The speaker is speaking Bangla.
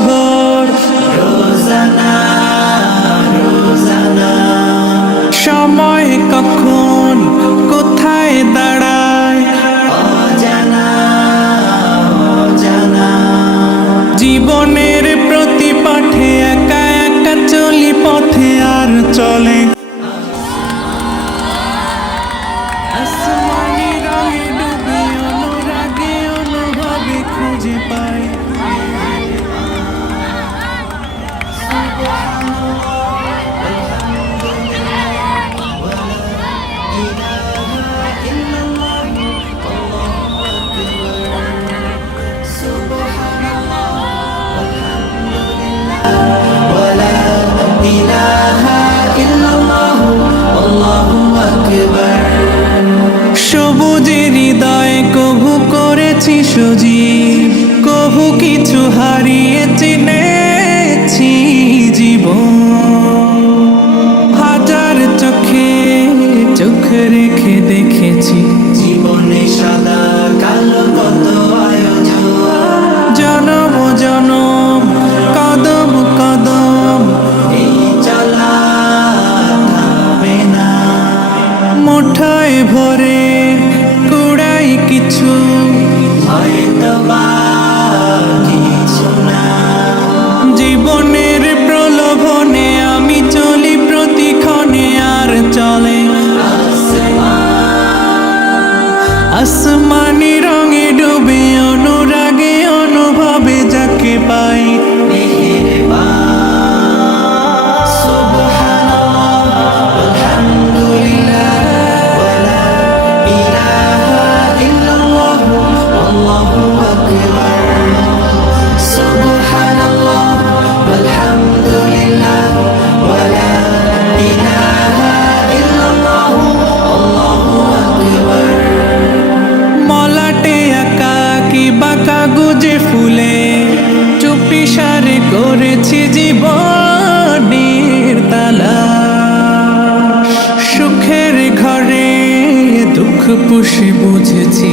শহর রোজানা রোজানা। সময় কখন কোথায় দাঁড়ায় অজানা অজানা। জীবনের প্রতি পাঠে একা একা চলি পথে আর চলে আসমানি রঙে ডুবে অনুরাগে অনুভবে খুঁজে পাই। সবুজের হৃদয় কভু করেছি সজীব, কভু কিছু হারিয়ে চিনেছি জীবন। হাজার চোখে চোখ রেখে দেখেছি জীবনে সাদা কালো কত আয়োজন। জনম জনম কদম কদম এই চলা থামবে না। মুঠোয় ভরে কুড়াই কিছু হয়তো বা কিছু না। জীবনের প্রলোভনে আমি চলি প্রতিক্ষণে আর চলে আসমানি রঙে ডুবে অনুরাগে অনুভবে যাকে পাই। কাগজে ফুলে চুপি সারে করেছি জীবনের তালা। সুখের ঘরে দুঃখ পুষে বুঝেছি